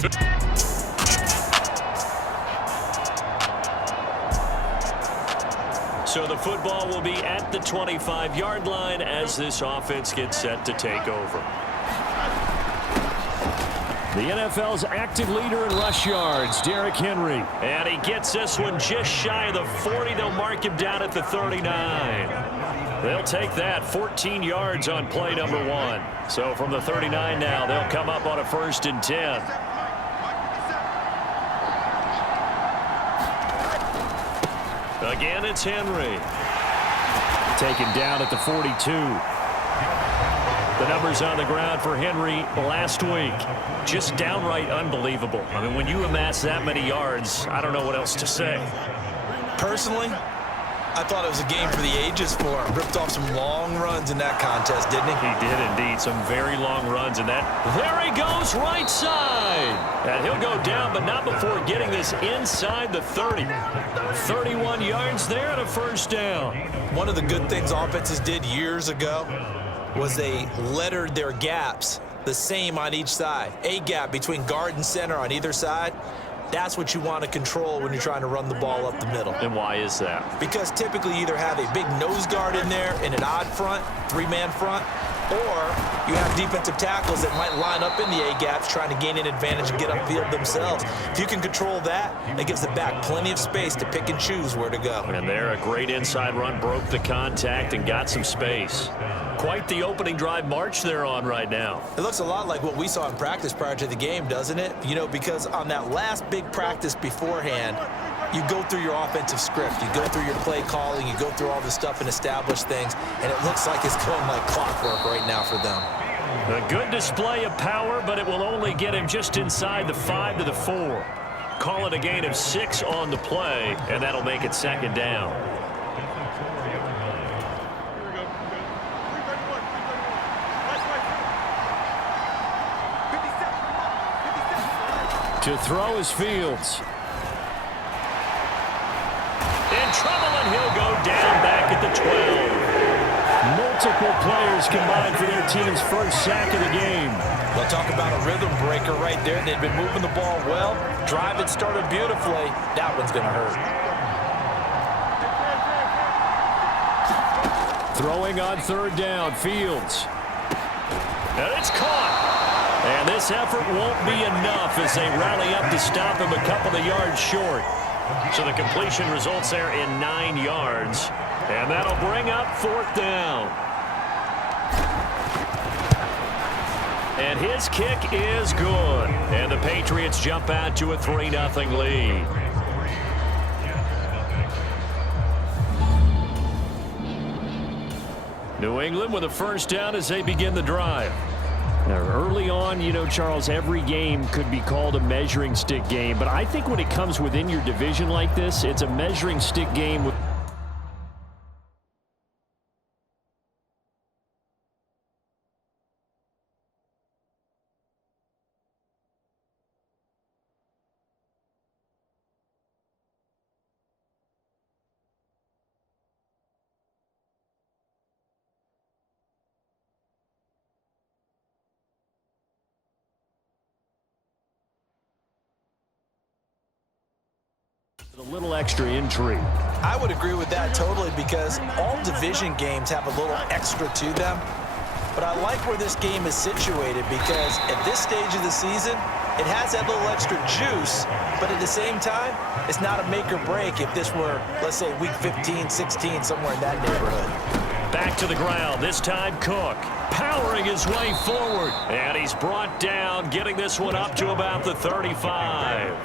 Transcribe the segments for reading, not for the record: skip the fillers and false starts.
So the football will be at the 25-yard line as this offense gets set to take over. The NFL's active leader in rush yards, Derrick Henry. And he gets this one just shy of the 40. They'll mark him down at the 39. They'll take that 14 yards on play number 1. So from the 39 now, they'll come up on a 1st and 10. Again, it's Henry. Taken down at the 42. The numbers on the ground for Henry last week, just downright unbelievable. I mean, when you amass that many yards, I don't know what else to say. Personally, I thought it was a game for the ages for him. Ripped off some long runs in that contest, didn't he? He did indeed. Some very long runs in that. There he goes, right side. And he'll go down, but not before getting this inside the 30. 31 yards there and a 1st down. One of the good things offenses did years ago was they lettered their gaps the same on each side. A gap between guard and center on either side. That's what you want to control when you're trying to run the ball up the middle. And why is that? Because typically you either have a big nose guard in there in an odd front, 3-man front, or you have defensive tackles that might line up in the A-gaps trying to gain an advantage and get upfield themselves. If you can control that, it gives the back plenty of space to pick and choose where to go. And there, a great inside run, broke the contact and got some space. Quite the opening drive march they're on right now. It looks a lot like what we saw in practice prior to the game, doesn't it? You know, because on that last big practice beforehand, you go through your offensive script. You go through your play calling. You go through all the stuff and establish things. And it looks like it's going like clockwork right now for them. A good display of power, but it will only get him just inside the 5 to the 4. Call it a gain of 6 on the play, and that'll make it 2nd down. To throw is Fields. In trouble, and he'll go down back at the 12. Multiple players combined for their team's 1st sack of the game. They'll talk about a rhythm breaker right there. They've been moving the ball well. Drive it started beautifully. That one's going to hurt. Throwing on 3rd down, Fields. And it's caught. And this effort won't be enough as they rally up to stop him a couple of yards short. So the completion results there in 9 yards. And that'll bring up 4th down. And his kick is good. And the Patriots jump out to a 3-0 lead. New England with a 1st down as they begin the drive. Now, early on, you know, Charles, every game could be called a measuring stick game. But I think when it comes within your division like this, it's a measuring stick game with a little extra intrigue. I would agree with that totally because all division games have a little extra to them. But I like where this game is situated because at this stage of the season, it has that little extra juice, but at the same time, it's not a make or break if this were, let's say, week 15, 16, somewhere in that neighborhood. Back to the ground, this time Cook, powering his way forward. And he's brought down, getting this one up to about the 35.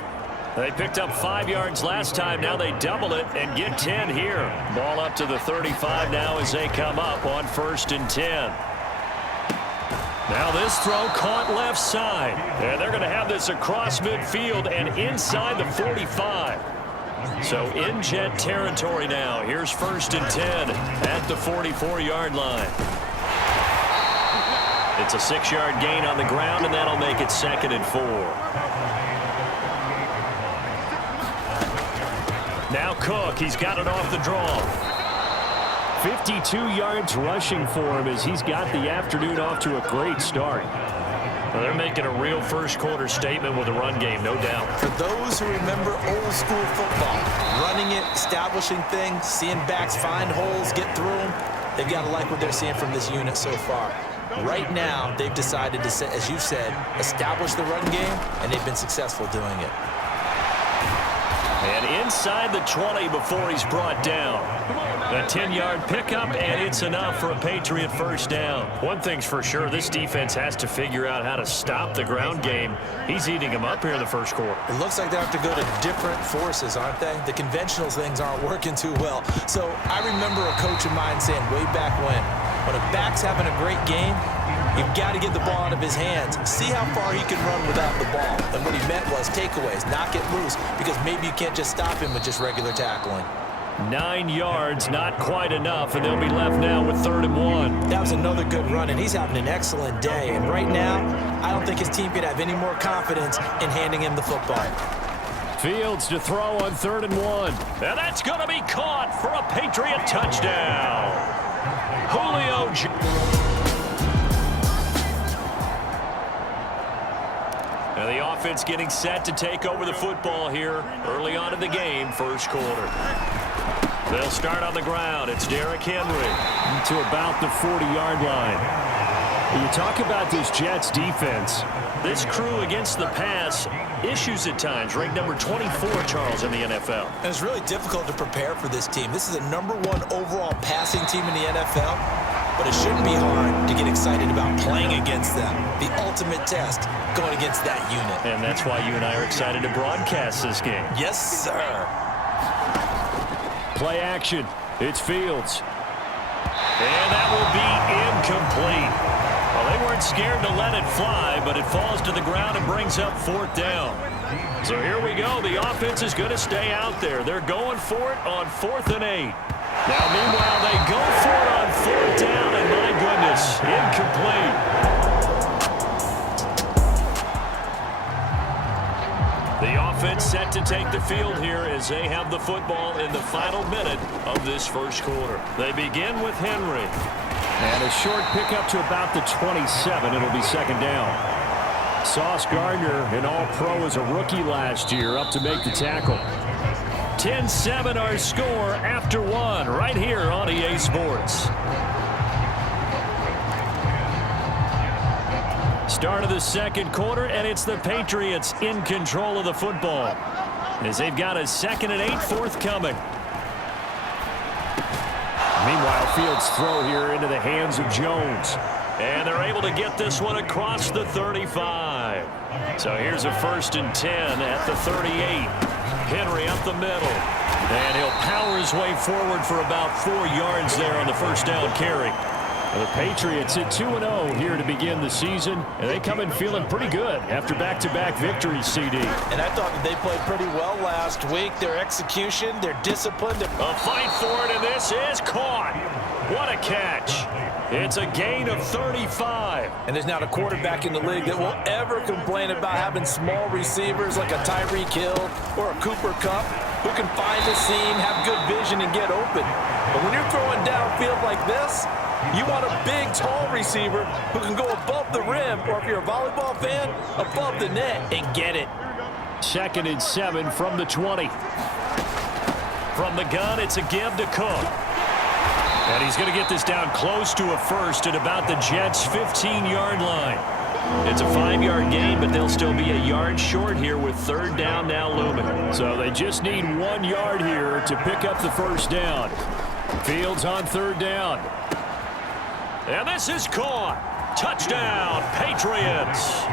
They picked up 5 yards last time. Now they double it and get 10 here. Ball up to the 35 now as they come up on 1st and 10. Now this throw caught left side. And they're going to have this across midfield and inside the 45. So in jet territory now. Here's 1st and 10 at the 44-yard line. It's a 6-yard gain on the ground, and that'll make it 2nd and 4. Now Cook, he's got it off the draw. 52 yards rushing for him as he's got the afternoon off to a great start. Well, they're making a real first-quarter statement with a run game, no doubt. For those who remember old-school football, running it, establishing things, seeing backs find holes, get through them, they've got to like what they're seeing from this unit so far. Right now, they've decided to, as you said, establish the run game, and they've been successful doing it. And inside the 20 before he's brought down. A 10-yard pickup, and it's enough for a Patriot first down. One thing's for sure, this defense has to figure out how to stop the ground game. He's eating them up here in the first quarter. It looks like they have to go to different forces, aren't they? The conventional things aren't working too well. So I remember a coach of mine saying way back when a back's having a great game, you've got to get the ball out of his hands. See how far he can run without the ball. And what he meant was takeaways, knock it loose, because maybe you can't just stop him with just regular tackling. 9 yards, not quite enough, and they'll be left now with 3rd and 1. That was another good run, and he's having an excellent day. And right now, I don't think his team could have any more confidence in handing him the football. Fields to throw on 3rd and 1. And that's going to be caught for a Patriot touchdown. Julio. Now the offense getting set to take over the football here early on in the game, first quarter. They'll start on the ground. It's Derrick Henry to about the 40-yard line. You talk about this Jets defense. This crew against the pass, issues at times. Ranked number 24, Charles, in the NFL. And it's really difficult to prepare for this team. This is a #1 overall passing team in the NFL, but it shouldn't be hard to get excited about playing against them. The ultimate test going against that unit. And that's why you and I are excited to broadcast this game. Yes, sir. Play action. It's Fields. And that will be incomplete. Well, they weren't scared to let it fly, but it falls to the ground and brings up 4th down. So here we go. The offense is going to stay out there. They're going for it on 4th and 8. Now, meanwhile, they go for it on 4th down, and my goodness, incomplete. The offense set to take the field here as they have the football in the final minute of this first quarter. They begin with Henry. And a short pickup to about the 27. It'll be 2nd down. Sauce Gardner, an all-pro as a rookie last year, up to make the tackle. 10-7 our score after 1 right here on EA Sports. Start of the second quarter, and it's the Patriots in control of the football as they've got a 2nd and 8 forthcoming. Meanwhile, Fields' throw here into the hands of Jones. And they're able to get this one across the 35. So here's a 1st and 10 at the 38. Henry up the middle. And he'll power his way forward for about 4 yards there on the first down carry. The Patriots at 2-0 here to begin the season, and they come in feeling pretty good after back-to-back victories, CD. And I thought that they played pretty well last week. Their execution, their discipline. A fight for it, and this is caught. What a catch. It's a gain of 35. And there's not a quarterback in the league that will ever complain about having small receivers like a Tyreek Hill or a Cooper Kupp who can find the seam, have good vision, and get open. But when you're throwing downfield like this, you want a big, tall receiver who can go above the rim, or if you're a volleyball fan, above the net and get it. 2nd and 7 from the 20. From the gun, it's a give to Cook. And he's going to get this down close to a first at about the Jets' 15-yard line. It's a 5-yard gain, but they'll still be a yard short here with 3rd down now looming. So they just need 1 yard here to pick up the first down. Fields on 3rd down. And this is caught. Touchdown, Patriots.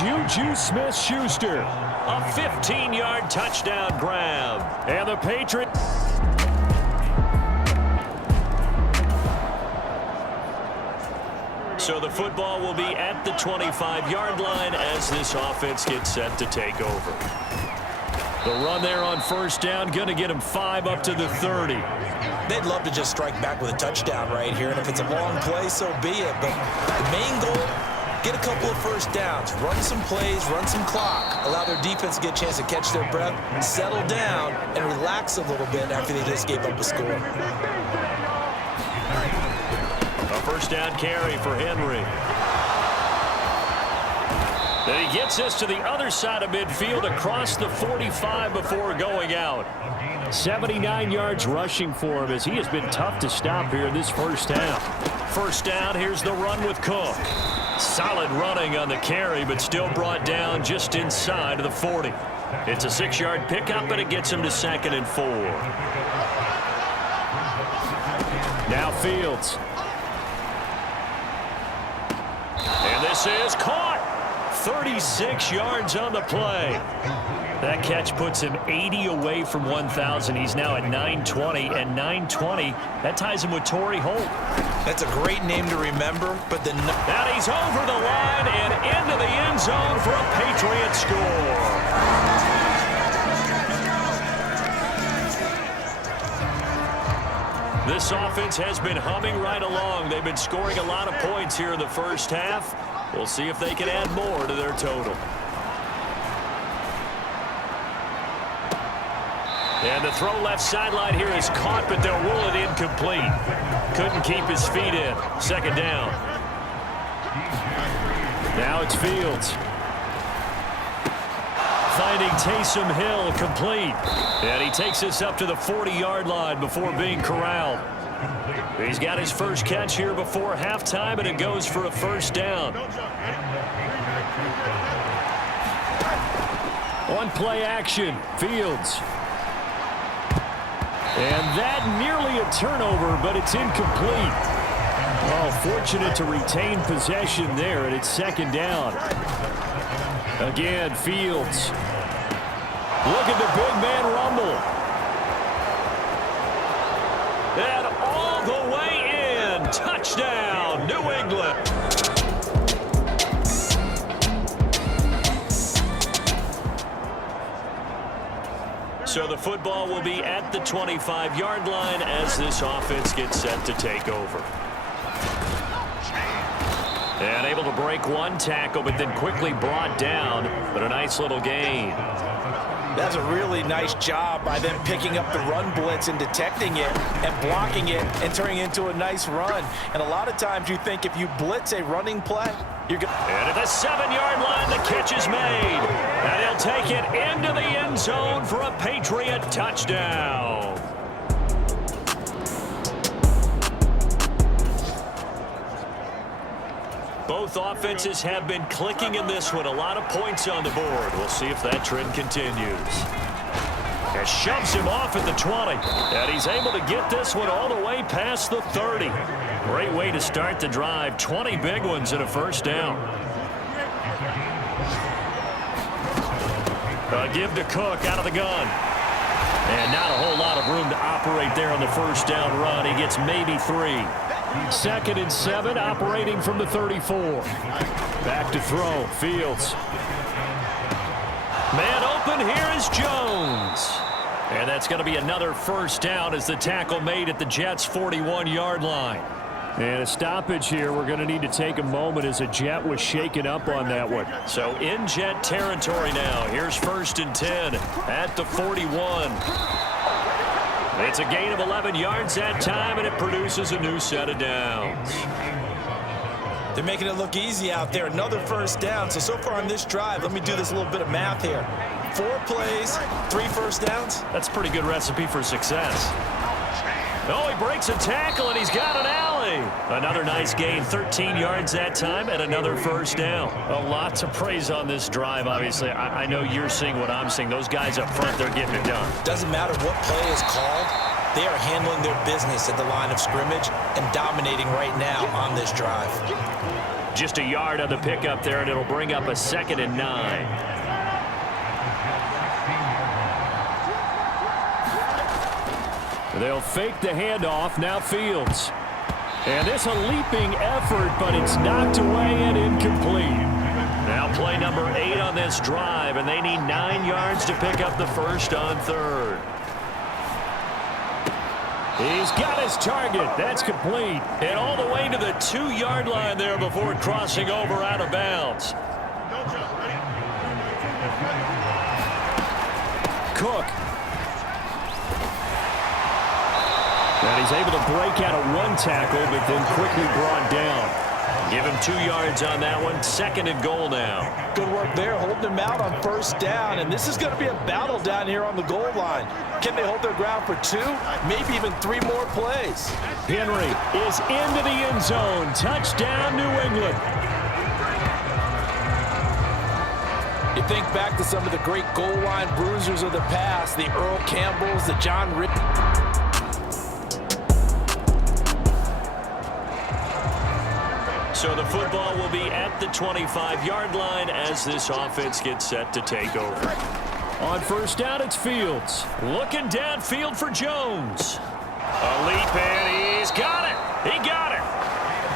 Juju Smith-Schuster. A 15-yard touchdown grab. And the Patriots. So the football will be at the 25-yard line as this offense gets set to take over. The run there on 1st down, going to get him 5 up to the 30. They'd love to just strike back with a touchdown right here, and if it's a long play, so be it. But the main goal, get a couple of first downs, run some plays, run some clock, allow their defense to get a chance to catch their breath, settle down, and relax a little bit after they just gave up a score. A 1st down carry for Henry. Then he gets this to the other side of midfield across the 45 before going out. 79 yards rushing for him as he has been tough to stop here in this first half. First down, here's the run with Cook. Solid running on the carry, but still brought down just inside of the 40. It's a 6-yard pickup, and it gets him to 2nd and 4. Now Fields. And this is caught. 36 yards on the play. That catch puts him 80 away from 1,000. He's now at 920, and 920, that ties him with Torrey Holt. That's a great name to remember, but and he's over the line and into the end zone for a Patriots score. This offense has been humming right along. They've been scoring a lot of points here in the first half. We'll see if they can add more to their total. And the throw left sideline here is caught, but they'll rule it incomplete. Couldn't keep his feet in. 2nd down. Now it's Fields. Finding Taysom Hill complete. And he takes this up to the 40-yard line before being corralled. He's got his first catch here before halftime, and it goes for a first down. On play action, Fields. And that nearly a turnover, but it's incomplete. Oh, fortunate to retain possession there, and it's 2nd down. Again, Fields. Look at the big man rumble. And all the way in. Touchdown, New England. So the football will be at the 25-yard line as this offense gets set to take over. And able to break one tackle, but then quickly brought down. But a nice little gain. that's a really nice job by them picking up the run blitz and detecting it and blocking it and turning it into a nice run. And a lot of times you think if you blitz a running play, you're going to... And at the 7-yard line, the catch is made. And he'll take it into the end zone for a Patriot touchdown. Both offenses have been clicking in this one. A lot of points on the board. We'll see if that trend continues. And shoves him off at the 20. And he's able to get this one all the way past the 30. Great way to start the drive. 20 big ones and a first down. A give to Cook out of the gun. And not a whole lot of room to operate there on the first down run. He gets maybe 3. 2nd and 7, operating from the 34. Back to throw. Fields. Man open, here is Jones. And that's going to be another first down as the tackle made at the Jets' 41-yard line. And a stoppage here. We're going to need to take a moment as a Jet was shaken up on that one. So in Jet territory now. Here's 1st and 10 at the 41. It's a gain of 11 yards that time, and it produces a new set of downs. They're making it look easy out there. Another first down. So far on this drive, let me do this little bit of math here. 4 plays, 3 first downs. That's a pretty good recipe for success. Oh, he breaks a tackle, and he's got an alley. Another nice gain, 13 yards that time, and another first down. A lot to praise on this drive, obviously. I know you're seeing what I'm seeing. Those guys up front, they're getting it done. Doesn't matter what play is called. They are handling their business at the line of scrimmage and dominating right now on this drive. Just a yard on the pickup there, and it'll bring up a 2nd and 9. They'll fake the handoff. Now Fields. And this a leaping effort, but it's knocked away and incomplete. Now play number 8 on this drive, and they need 9 yards to pick up the first on 3rd. He's got his target. That's complete. And all the way to the 2-yard line there before crossing over out of bounds. Cook. And he's able to break out of one tackle, but then quickly brought down. Give him 2 yards on that one. 2nd and goal now. Good work there, holding him out on 1st down. And this is going to be a battle down here on the goal line. Can they hold their ground for 2, maybe even 3 more plays? Henry is into the end zone. Touchdown, New England. You think back to some of the great goal line bruisers of the past, the Earl Campbells, the John Rick. So the football will be at the 25-yard line as this offense gets set to take over. On 1st down, it's Fields. Looking downfield for Jones. A leap, and he's got it. He got it.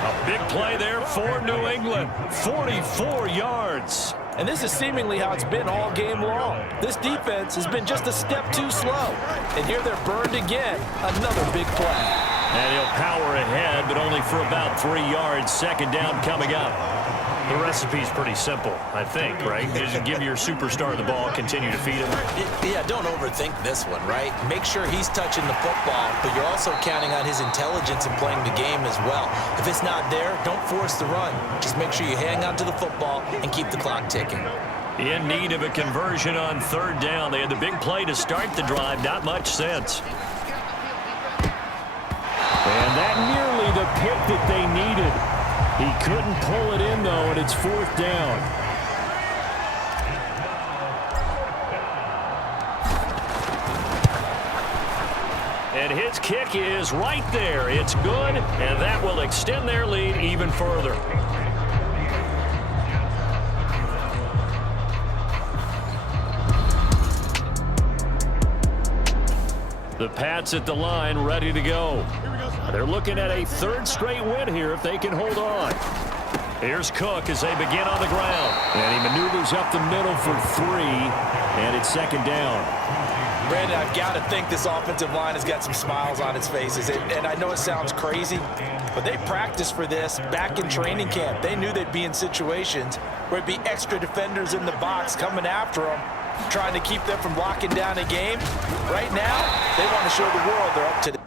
A big play there for New England. 44 yards. And this is seemingly how it's been all game long. This defense has been just a step too slow. And here they're burned again. Another big play. And he'll power ahead, but only for about 3 yards. 2nd down coming up. The recipe's pretty simple, I think, right? Just give your superstar the ball, continue to feed him. Yeah, don't overthink this one, right? Make sure he's touching the football, but you're also counting on his intelligence in playing the game as well. If it's not there, don't force the run. Just make sure you hang on to the football and keep the clock ticking. In need of a conversion on 3rd down. They had the big play to start the drive. Not much sense. And that nearly the pick that they needed. He couldn't pull it in, though, and it's 4th down. And his kick is right there. It's good, and that will extend their lead even further. The Pats at the line, ready to go. They're looking at a 3rd straight win here if they can hold on. Here's Cook as they begin on the ground. And he maneuvers up the middle for 3, and it's 2nd down. Brandon, I've got to think this offensive line has got some smiles on its faces. And I know it sounds crazy, but they practiced for this back in training camp. They knew they'd be in situations where it'd be extra defenders in the box coming after them, trying to keep them from locking down a game. Right now, they want to show the world they're up to the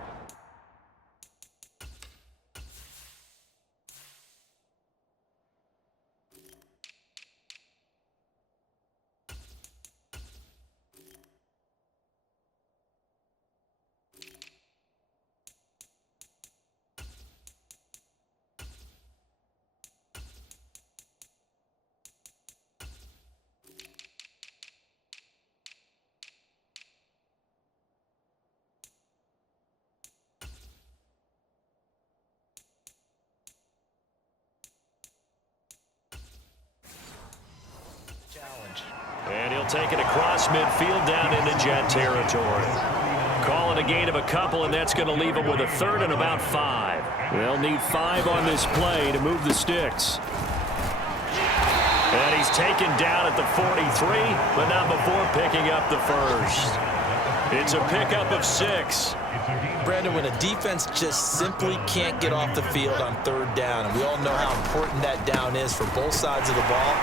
And he'll take it across midfield down into Jet territory. Calling a gain of a couple, and that's going to leave them with a 3rd and about 5. They'll need 5 on this play to move the sticks. And he's taken down at the 43, but not before picking up the 1st. It's a pickup of 6. Brandon, when a defense just simply can't get off the field on 3rd down, and we all know how important that down is for both sides of the ball,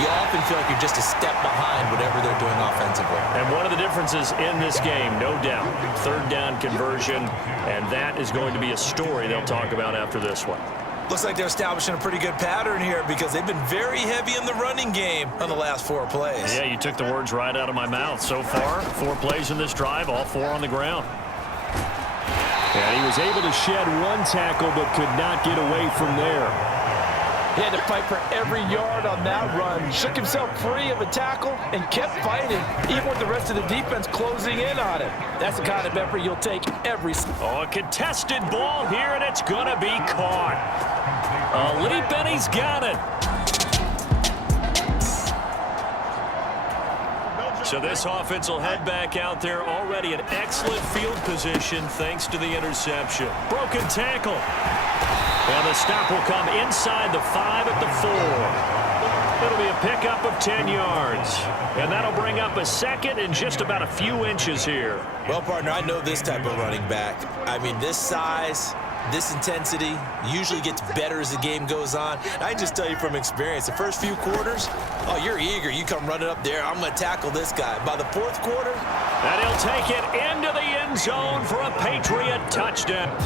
you often feel like you're just a step behind whatever they're doing offensively. And one of the differences in this game, no doubt, 3rd down conversion, and that is going to be a story they'll talk about after this one. Looks like they're establishing a pretty good pattern here because they've been very heavy in the running game on the last 4 plays. Yeah, you took the words right out of my mouth. So far, 4 plays in this drive, all 4 on the ground. And he was able to shed 1 tackle but could not get away from there. He had to fight for every yard on that run. Shook himself free of a tackle and kept fighting, even with the rest of the defense closing in on him. That's the kind of effort you'll take every... Oh, a contested ball here, and it's going to be caught. A leap, and he's got it. So this offense will head back out there, already in excellent field position thanks to the interception. Broken tackle. And the stop will come inside the 5 at the 4. It'll be a pickup of 10 yards. And that'll bring up a 2nd and just about a few inches here. Well, partner, I know this type of running back. I mean, this size, this intensity usually gets better as the game goes on. I can just tell you from experience, the first few quarters, oh, you're eager. You come running up there, I'm going to tackle this guy. By the 4th quarter... And he'll take it into the end zone for a Patriot touchdown.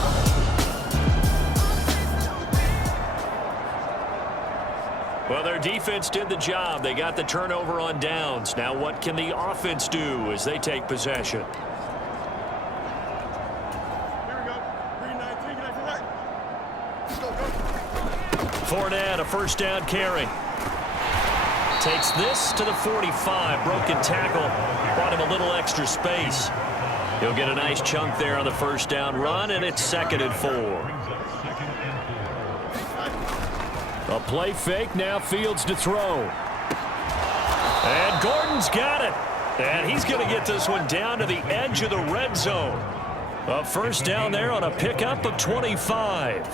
Well, their defense did the job. They got the turnover on downs. Now what can the offense do as they take possession? Here we go. 3-19, get out right. Let's go. Fournette, a first down carry. Takes this to the 45. Broken tackle. Brought him a little extra space. He'll get a nice chunk there on the first down run, and it's 2nd and 4. A play fake, now Fields to throw. And Gordon's got it. And he's going to get this one down to the edge of the red zone. A first down there on a pickup of 25.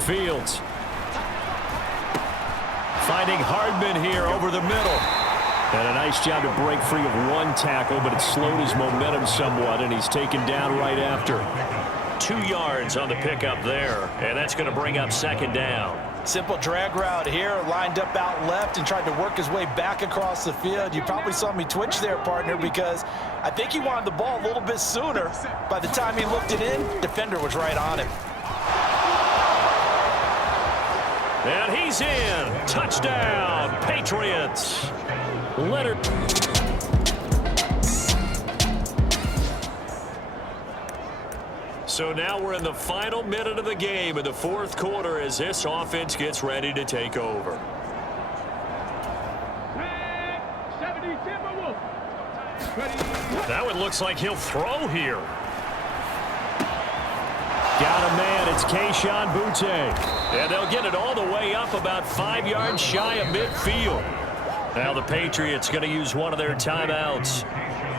Fields. Finding Hardman here over the middle. And a nice job to break free of one tackle, but it slowed his momentum somewhat, and he's taken down right after. 2 yards on the pickup there, and that's going to bring up 2nd down. Simple drag route here, lined up out left and tried to work his way back across the field. You probably saw me twitch there, partner, because I think he wanted the ball a little bit sooner. By the time he looked it in, defender was right on him. And he's in. Touchdown, Patriots. Leonard. So now we're in the final minute of the game in the 4th quarter as this offense gets ready to take over. That one looks like he'll throw here. Got a man. It's Kayshon Boutte. And they'll get it all the way up about 5 yards shy of midfield. Now the Patriots going to use one of their timeouts.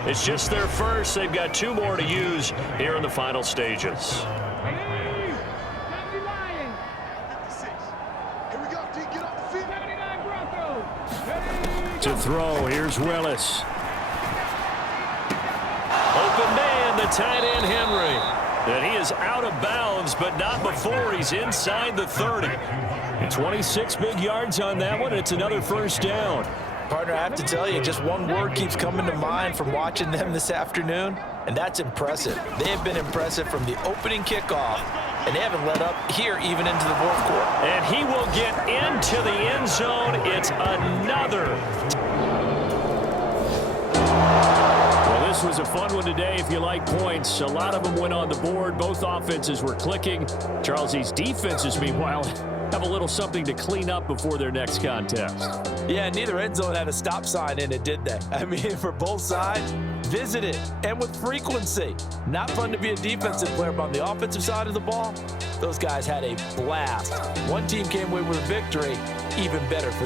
It's just their first. They've got 2 more to use here in the final stages. To throw, here's Willis. Open man, the tight end Henry. And he is out of bounds, but not before he's inside the 30. 26 big yards on that one. It's another first down. Partner, I have to tell you, just one word keeps coming to mind from watching them this afternoon, and that's impressive. They have been impressive from the opening kickoff, and they haven't let up here even into the 4th quarter. And he will get into the end zone. It's another. Well, this was a fun one today if you like points. A lot of them went on the board. Both offenses were clicking. Charles, these defenses, meanwhile, have a little something to clean up before their next contest. Yeah, neither end zone had a stop sign in it, did they? I mean, for both sides, visit it, and with frequency. Not fun to be a defensive player, but on the offensive side of the ball, those guys had a blast. One team came away with a victory, even better for them.